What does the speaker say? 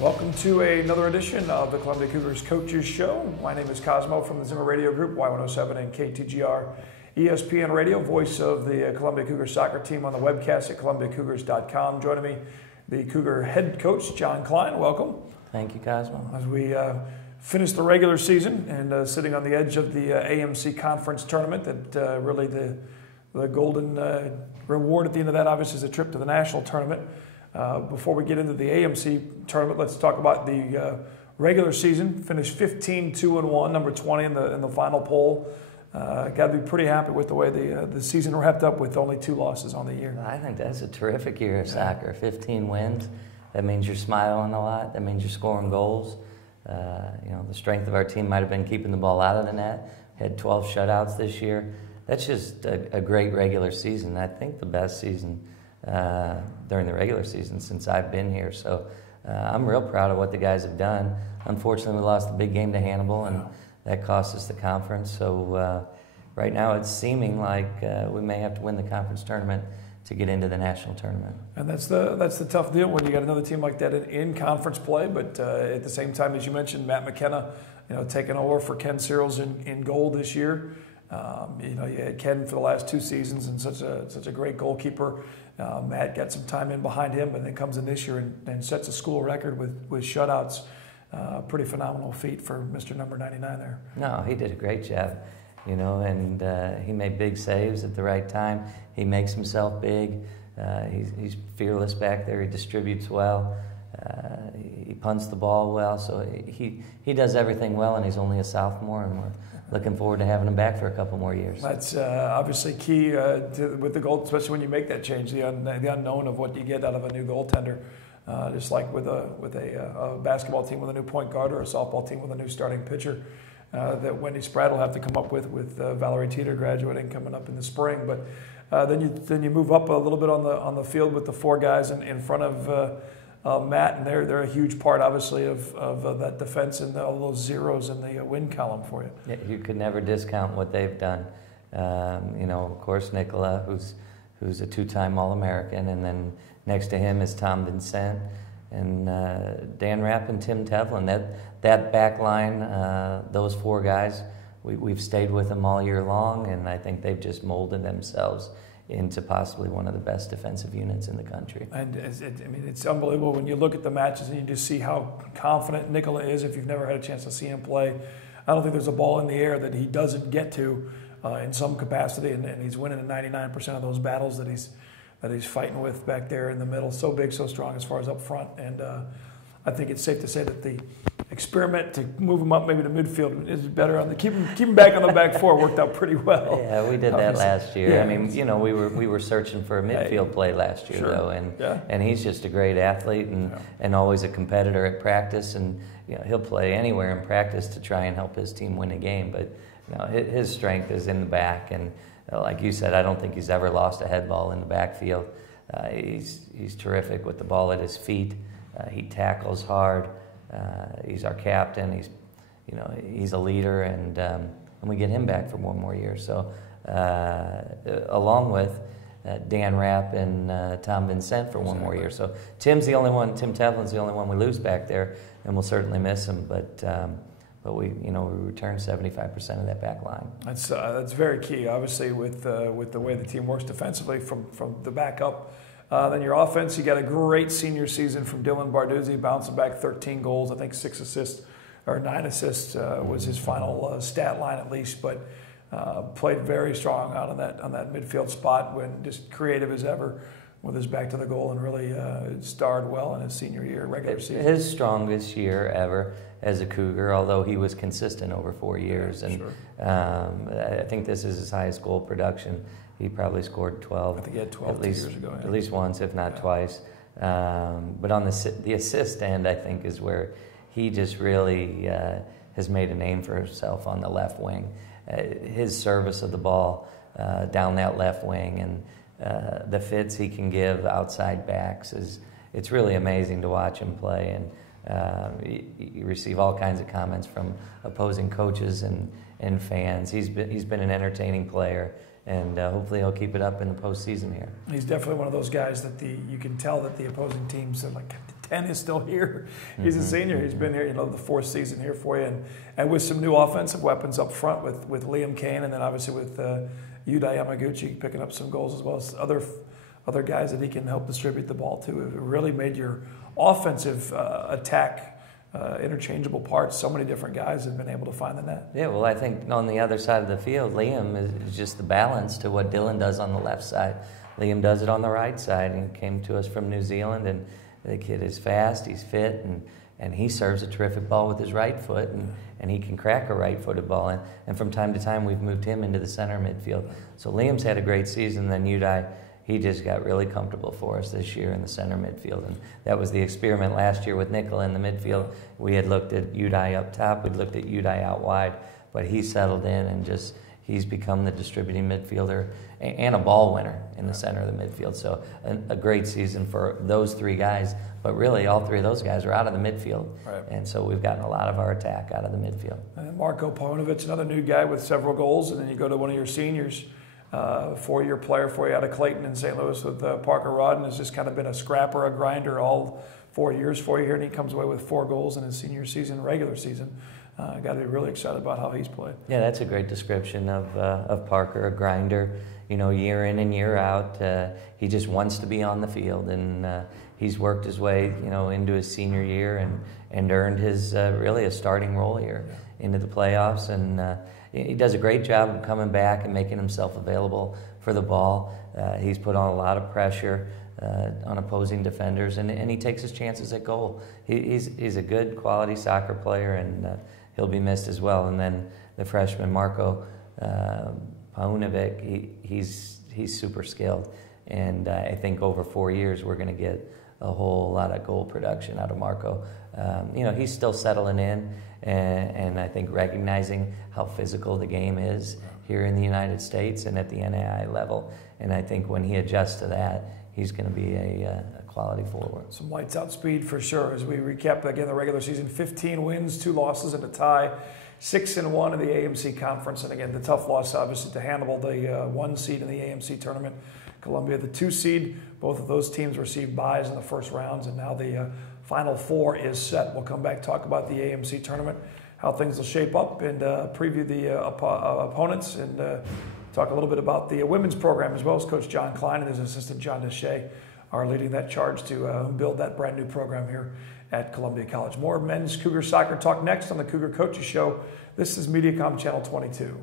Welcome to another edition of the Columbia Cougars Coaches Show. My name is Cosmo from the Zimmer Radio Group, Y107 and KTGR ESPN Radio, voice of the Columbia Cougars soccer team on the webcast at columbiacougars.com. Joining me, the Cougar head coach, John Klein. Welcome. Thank you, Cosmo. As we finish the regular season and sitting on the edge of the AMC Conference Tournament, that really the golden reward at the end of that obviously is a trip to the national tournament. Before we get into the AMC tournament, let's talk about the regular season. Finished 15-2-1, number 20 in the final poll. Got to be pretty happy with the way the season wrapped up with only 2 losses on the year. I think that's a terrific year of soccer. 15 wins. That means you're smiling a lot. That means you're scoring goals. The strength of our team might have been keeping the ball out of the net. Had 12 shutouts this year. That's just a great regular season. I think the best season during the regular season since I've been here. So I'm real proud of what the guys have done. Unfortunately, we lost the big game to Hannibal, and that cost us the conference. So right now it's seeming like we may have to win the conference tournament to get into the national tournament. And that's the tough deal when you got another team like that in conference play. But at the same time, as you mentioned, Matt McKenna, taking over for Ken Searles in goal this year. You had Ken for the last 2 seasons and such a great goalkeeper. Matt got some time in behind him, but then comes in this year and sets a school record with shutouts. Pretty phenomenal feat for Mr. Number 99 there. No, he did a great job, and he made big saves at the right time. He makes himself big. He's fearless back there. He distributes well. He punts the ball well. So he does everything well, and he's only a sophomore, and we're looking forward to having him back for a couple more years. That's obviously key with the goal, especially when you make that change, the unknown of what you get out of a new goaltender. Just like with a basketball team with a new point guard or a softball team with a new starting pitcher, that Wendy Spratt will have to come up with Valerie Teeter graduating coming up in the spring. But then you move up a little bit on the field with the 4 guys in front of Matt, and they're a huge part, obviously, of that defense and all those zeros in the win column for you. Yeah, you could never discount what they've done. Of course, Nicola, who's a 2-time All-American, and then next to him is Tom Vincent and Dan Rapp and Tim Tevlin. That back line, those 4 guys, we've stayed with them all year long, and I think they've just molded themselves into possibly one of the best defensive units in the country. And it's unbelievable when you look at the matches and you just see how confident Nicola is. If you've never had a chance to see him play, I don't think there's a ball in the air that he doesn't get to in some capacity, and he's winning 99% of those battles that he's fighting with back there in the middle. So big, so strong as far as up front, and I think it's safe to say that the experiment to move him up maybe to midfield is better. Keep him back on the back 4 worked out pretty well. Yeah, we did that last year. Yeah. We were searching for a midfield play last year, though, and he's just a great athlete and always a competitor at practice, and he'll play anywhere in practice to try and help his team win a game. But his strength is in the back, and like you said, I don't think he's ever lost a head ball in the backfield. He's terrific with the ball at his feet. He tackles hard. He's our captain. He's a leader, and we get him back for 1 more year. So, along with Dan Rapp and Tom Vincent for 1 more year. So Tim Tevlin's the only one we lose back there, and we'll certainly miss him. But we return 75% of that back line. That's very key, obviously, with the way the team works defensively from the back up. Then your offense, you got a great senior season from Dylan Barduzzi, bouncing back 13 goals, I think 6 assists or 9 assists was his final stat line at least, but played very strong out on that midfield spot, when just creative as ever with his back to the goal, and really starred well in his senior year, regular season. His strongest year ever as a Cougar, although he was consistent over 4 years. And sure. I think this is his highest goal production. He probably scored 12. I think he had 12 at least, years ago. Yeah. At least once, if not twice. But on the assist end, I think, is where he just really has made a name for himself on the left wing. His service of the ball down that left wing, and the fits he can give outside backs it's really amazing to watch him play. And you receive all kinds of comments from opposing coaches and fans. He's been an entertaining player. And hopefully he'll keep it up in the postseason here. He's definitely one of those guys that you can tell that the opposing teams are like, Ken is still here. He's a senior. He's been here, the fourth season here for you. And with some new offensive weapons up front with Liam Kane, and then obviously with Yudai Yamaguchi picking up some goals, as well as other guys that he can help distribute the ball to. It really made your offensive attack interchangeable parts. So many different guys have been able to find the net. Yeah, well, I think on the other side of the field, Liam is just the balance to what Dylan does on the left side. Liam does it on the right side, and he came to us from New Zealand, and the kid is fast, he's fit, and he serves a terrific ball with his right foot, and he can crack a right-footed ball. And from time to time, we've moved him into the center midfield. So Liam's had a great season. Then Yudai, he just got really comfortable for us this year in the center midfield. And that was the experiment last year with Nicola in the midfield. We had looked at Yudai up top. We'd looked at Yudai out wide. But he settled in and he's become the distributing midfielder and a ball winner in the center of the midfield. So a great season for those three guys. But really, all three of those guys are out of the midfield. Right. And so we've gotten a lot of our attack out of the midfield. And Marko Paunovic, another new guy with several goals. And then you go to one of your seniors, 4-year player for you out of Clayton in St. Louis with Parker Rodden. Has just kind of been a scrapper, a grinder all 4 years for you here, and he comes away with 4 goals in his senior season, regular season. Got to be really excited about how he's played. Yeah, that's a great description of Parker, a grinder. Year in and year out, he just wants to be on the field, and he's worked his way, into his senior year and earned his really a starting role here into the playoffs. And he does a great job of coming back and making himself available for the ball. He's put on a lot of pressure on opposing defenders, and he takes his chances at goal. He's a good quality soccer player, and he'll be missed as well. And then the freshman Marko Paunovic, he's super skilled, and I think over 4 years we're going to get a whole lot of goal production out of Marko. He's still settling in, and I think recognizing how physical the game is here in the United States and at the NAI level. And I think when he adjusts to that, he's going to be a quality forward. Some lights out speed for sure. As we recap again the regular season, 15 wins, 2 losses, and a tie. 6-1 in the AMC conference, and again the tough loss obviously to Hannibal, the 1 seed in the AMC tournament. Columbia, the 2 seed. Both of those teams received byes in the first rounds, and now the Final 4 is set. We'll come back, talk about the AMC tournament, how things will shape up, and preview the opponents, and talk a little bit about the women's program as well, as Coach John Klein and his assistant John Deshay are leading that charge to build that brand new program here at Columbia College. More men's Cougar soccer talk next on the Cougar Coaches Show. This is Mediacom Channel 22.